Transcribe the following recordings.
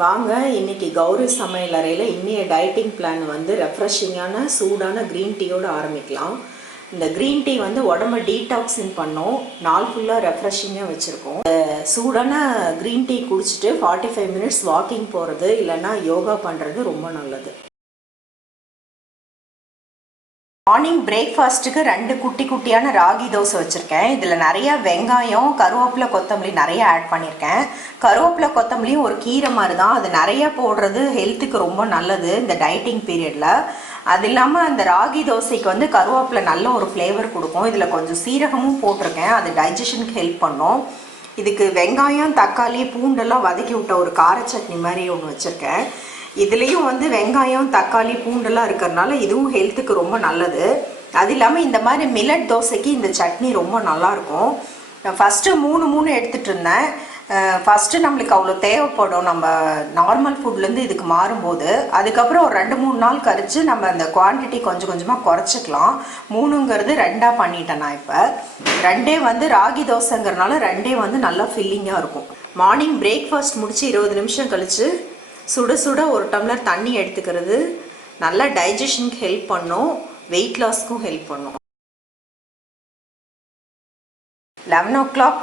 வாங்க இன்னைக்கு கௌரி சமையல் அறையில் இன்னைய டயட்டிங் பிளான் வந்து ரெஃப்ரெஷிங்கான சூடான க்ரீன் டீயோடு ஆரம்பிக்கலாம். இந்த க்ரீன் டீ வந்து உடம்பை டீடாக்ஸின் பண்ணோம், நாள் ஃபுல்லாக ரெஃப்ரெஷிங்காக வச்சுருக்கோம். சூடான க்ரீன் டீ குடிச்சிட்டு 45 மினிட்ஸ் வாக்கிங் போகிறது இல்லைன்னா யோகா பண்ணுறது ரொம்ப நல்லது. மார்னிங் பிரேக்ஃபாஸ்ட்டுக்கு 2 குட்டி குட்டியான ராகி தோசை வச்சுருக்கேன். இதில் நிறைய வெங்காயம், கருவேப்பிலை, கொத்தமல்லி நிறைய ஆட் பண்ணியிருக்கேன். கருவேப்பிலை கொத்தமல்லியும் ஒரு கீரை மாதிரி தான், அது நிறைய போடுறது ஹெல்த்துக்கு ரொம்ப நல்லது இந்த டயட்டிங் பீரியடில். அது இல்லாமல் அந்த ராகி தோசைக்கு வந்து கருவேப்பிலை நல்ல ஒரு ஃப்ளேவர் கொடுக்கும். இதில் கொஞ்சம் சீரகமும் போட்டிருக்கேன், அது டைஜஷனுக்கு ஹெல்ப் பண்ணும். இதுக்கு வெங்காயம், தக்காளி, பூண்டெல்லாம் வதக்கி விட்ட ஒரு கார சட்னி மாதிரி ஒன்று வச்சுருக்கேன். இதுலேயும் வந்து வெங்காயம், தக்காளி, பூண்டெல்லாம் இருக்கிறதுனால இதுவும் ஹெல்த்துக்கு ரொம்ப நல்லது. அது இல்லாமல் இந்த மாதிரி மில்லட் தோசைக்கு இந்த சட்னி ரொம்ப நல்லாயிருக்கும். நான் ஃபஸ்ட்டு 3 எடுத்துகிட்டு இருந்தேன். ஃபஸ்ட்டு நம்மளுக்கு அவ்வளோ தேவைப்படும் நம்ம நார்மல் ஃபுட்லேருந்து இதுக்கு மாறும்போது. அதுக்கப்புறம் ஒரு 2-3 நாள் கழித்து நம்ம அந்த குவான்டிட்டி கொஞ்சம் கொஞ்சமாக குறைச்சிக்கலாம். 3ங்கிறது 2ஆக பண்ணிட்டேன் நான். இப்போ 2 வந்து ராகி தோசைங்கிறனால 2 வந்து நல்லா ஃபில்லிங்காக இருக்கும். மார்னிங் பிரேக்ஃபாஸ்ட் முடித்து 20 நிமிஷம் கழித்து சுட சுட ஒரு டம்ளர் தண்ணி எடுத்துக்கிறது நல்லா டைஜஷனுக்கு ஹெல்ப் பண்ணும், வெயிட் லாஸ்க்கும் ஹெல்ப் பண்ணும். 11 o'clock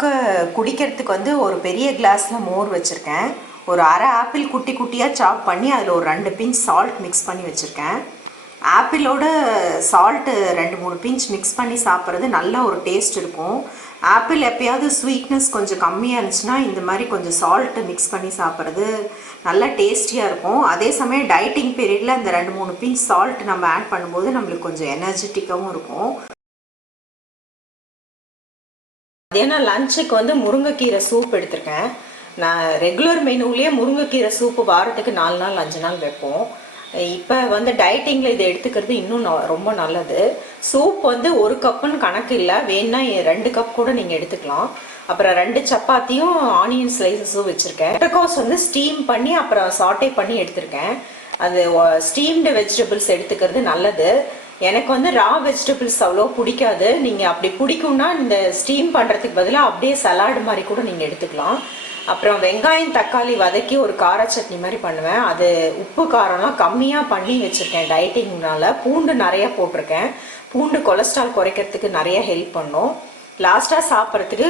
குடிக்கிறதுக்கு வந்து ஒரு பெரிய கிளாஸில் மோர் வச்சுருக்கேன். ஒரு அரை ஆப்பிள் குட்டி குட்டியாக சாப் பண்ணி அதில் ஒரு 2 பிஞ்ச் சால்ட் மிக்ஸ் பண்ணி வச்சுருக்கேன். ஆப்பிளோட சால்ட்டு 2-3 பிஞ்ச் மிக்ஸ் பண்ணி சாப்பிட்றது நல்ல ஒரு டேஸ்ட் இருக்கும். ஆப்பிள் எப்பயாவது ஸ்வீட்னஸ் கொஞ்சம் கம்மியாக இருந்துச்சுன்னா இந்த மாதிரி கொஞ்சம் சால்ட்டு மிக்ஸ் பண்ணி சாப்பிட்றது நல்லா டேஸ்டியாக இருக்கும். அதே சமயம் டயட்டிங் பீரியடில் அந்த 2-3 பிஞ்ச் சால்ட் நம்ம ஆட் பண்ணும்போது நம்மளுக்கு கொஞ்சம் எனர்ஜெட்டிக்காகவும் இருக்கும். மதியானம் லஞ்சுக்கு வந்து முருங்கைக்கீரை சூப் எடுத்திருக்கேன். நான் ரெகுலர் மெனுவிலேயே முருங்கைக்கீரை சூப்பு வாரத்துக்கு 4 நாள் 5 நாள் வைப்போம். இப்போ வந்து டயட்டிங்கில் இதை எடுத்துக்கிறது இன்னும் ரொம்ப நல்லது. சூப் வந்து 1 கப்புன்னு கணக்கு இல்லை, வேணுன்னா 2 கப் கூட நீங்கள் எடுத்துக்கலாம். அப்புறம் 2 சப்பாத்தியும் ஆனியன் ஸ்லைசஸும் வச்சுருக்கேன். முட்டைக்கோஸ் வந்து ஸ்டீம் பண்ணி அப்புறம் சாட்டே பண்ணி எடுத்திருக்கேன். அது ஸ்டீம்டு வெஜிடபிள்ஸ் எடுத்துக்கிறது நல்லது. எனக்கு வந்து ரா வெஜிடபிள்ஸ் அவ்வளோ பிடிக்காது. நீங்கள் அப்படி பிடிக்கும்னா இந்த ஸ்டீம் பண்ணுறதுக்கு பதிலாக அப்படியே சலாடு மாதிரி கூட நீங்கள் எடுத்துக்கலாம். அப்புறம் வெங்காயம், தக்காளி வதக்கி ஒரு கார சட்னி மாதிரி பண்ணுவேன். அது உப்பு காரம்லாம் கம்மியாக பண்ணி வச்சுருக்கேன் டயட்டிங்னால. பூண்டு நிறைய போட்டிருக்கேன். பூண்டு கொலஸ்ட்ரால் குறைக்கிறதுக்கு நிறைய ஹெல்ப் பண்ணும். லாஸ்ட்டாக சாப்பிட்றதுக்கு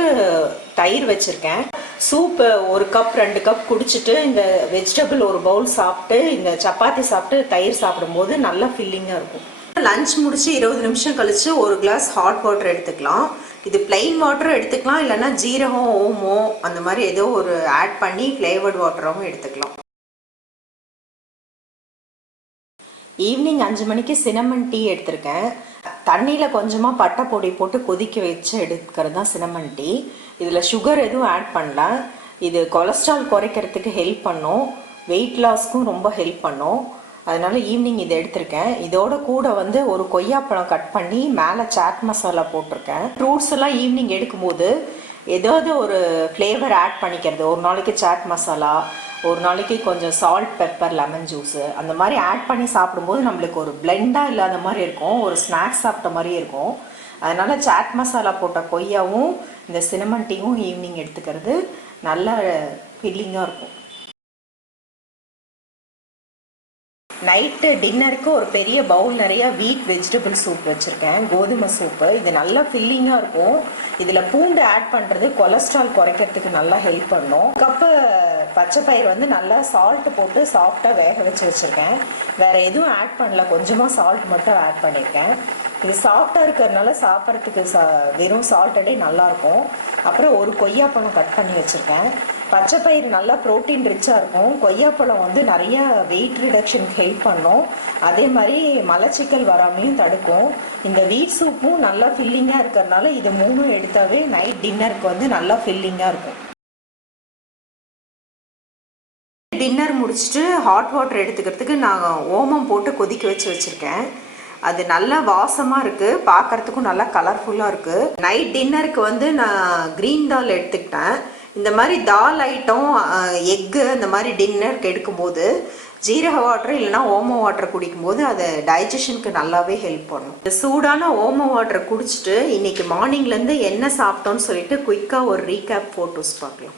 தயிர் வச்சுருக்கேன். சூப்பு 1 கப் 2 கப் குடிச்சிட்டு இந்த வெஜிடபிள் ஒரு பவுல் சாப்பிட்டு இந்த சப்பாத்தி சாப்பிட்டு தயிர் சாப்பிடும்போது நல்லா ஃபில்லிங்காக இருக்கும். லஞ்ச் முடிச்சு 20 நிமிஷம் கழிச்சு ஒரு கிளாஸ் ஹாட் வாட்டர் எடுத்துக்கலாம். இது பிளெயின் வாட்டரும் எடுத்துக்கலாம், இல்லைன்னா ஜீரகம், ஓமோ அந்த மாதிரி ஏதோ ஒரு ஆட் பண்ணி ஃப்ளேவர்டு வாட்டராகவும் எடுத்துக்கலாம். ஈவினிங் 5 மணிக்கு சினமன் டீ எடுத்திருக்கேன். தண்ணியில் கொஞ்சமாக பட்டை பொடி போட்டு கொதிக்க வச்சு எடுக்கிறது தான் சினமன் டீ. இதில் சுகர் எதுவும் ஆட் பண்ணல. இது கொலஸ்ட்ரால் குறைக்கிறதுக்கு ஹெல்ப் பண்ணும், வெயிட் லாஸ்க்கும் ரொம்ப ஹெல்ப் பண்ணும். அதனால ஈவினிங் இதை எடுத்திருக்கேன். இதோட கூட வந்து ஒரு கொய்யாப்பழம் கட் பண்ணி மேலே சாட் மசாலா போட்டிருக்கேன். ஃப்ரூட்ஸ் எல்லாம் ஈவினிங் எடுக்கும்போது ஏதாவது ஒரு ஃப்ளேவர் ஆட் பண்ணிக்கிறது. ஒரு நாளைக்கு சாட் மசாலா, ஒரு நாளைக்கு கொஞ்சம் சால்ட், பெப்பர், லெமன் ஜூஸு அந்த மாதிரி ஆட் பண்ணி சாப்பிடும்போது நம்மளுக்கு ஒரு பிளெண்டாக இல்லாத மாதிரி இருக்கும், ஒரு ஸ்நாக்ஸ் சாப்பிட்ட மாதிரியே இருக்கும். அதனால் சாட் மசாலா போட்ட கொய்யாவும் இந்த சினமன் டீயும் ஈவினிங் எடுத்துக்கிறது நல்ல ஃபில்லிங்காக இருக்கும். நைட்டு டின்னருக்கு ஒரு பெரிய பவுல் நிறையா வீட் வெஜிடபிள் சூப் வச்சுருக்கேன், கோதுமை சூப்பு. இது நல்லா ஃபில்லிங்காக இருக்கும். இதில் பூண்டு ஆட் பண்ணுறது கொலஸ்ட்ரால் குறைக்கிறதுக்கு நல்லா ஹெல்ப் பண்ணும். கப்பு பச்சை பயிர் வந்து நல்லா சால்ட்டு போட்டு சாஃப்டாக வேக வச்சு வச்சுருக்கேன். வேறு எதுவும் ஆட் பண்ணல, கொஞ்சமாக சால்ட் மட்டும் ஆட் பண்ணியிருக்கேன். இது சாஃப்டாக இருக்கிறதுனால சாப்பிட்றதுக்கு வெறும் சால்ட்டடே நல்லாயிருக்கும். அப்புறம் ஒரு கொய்யாப்பழம் கட் பண்ணி வச்சுருக்கேன். பச்சை பயிர் நல்லா ப்ரோட்டீன் ரிச்சாக இருக்கும். கொய்யாப்பழம் வந்து நிறைய வெயிட் ரிடக்ஷனுக்கு ஹெல்ப் பண்ணும். அதே மாதிரி மலச்சிக்கல் வராமையும் தடுக்கும். இந்த வீட் சூப்பும் நல்லா ஃபில்லிங்காக இருக்கிறதுனால இது 3 எடுத்தாவே நைட் டின்னருக்கு வந்து நல்லா ஃபில்லிங்காக இருக்கும். டின்னர் முடிச்சுட்டு ஹாட் வாட்டர் எடுத்துக்கிறதுக்கு நான் ஓமம் போட்டு கொதிக்க வச்சுருக்கேன். அது நல்லா வாசமாக இருக்குது, பார்க்குறதுக்கும் நல்லா கலர்ஃபுல்லாக இருக்குது. நைட் டின்னருக்கு வந்து நான் க்ரீன் தால் எடுத்துக்கிட்டேன். இந்த மாதிரி தால் ஐட்டம், எக்கு அந்த மாதிரி டின்னருக்கு எடுக்கும்போது ஜீரக வாட்டர் இல்லைனா ஓமோ வாட்டர் குடிக்கும்போது அது டைஜஷனுக்கு நல்லாவே ஹெல்ப் பண்ணும். சூடான ஓமோ வாட்டர் குடிச்சிட்டு இன்றைக்கி மார்னிங்லேருந்து என்ன சாப்பிட்டோன்னு சொல்லிட்டு குயிக்காக ஒரு ரீகேப் ஃபோட்டோஸ் பார்க்கலாம்.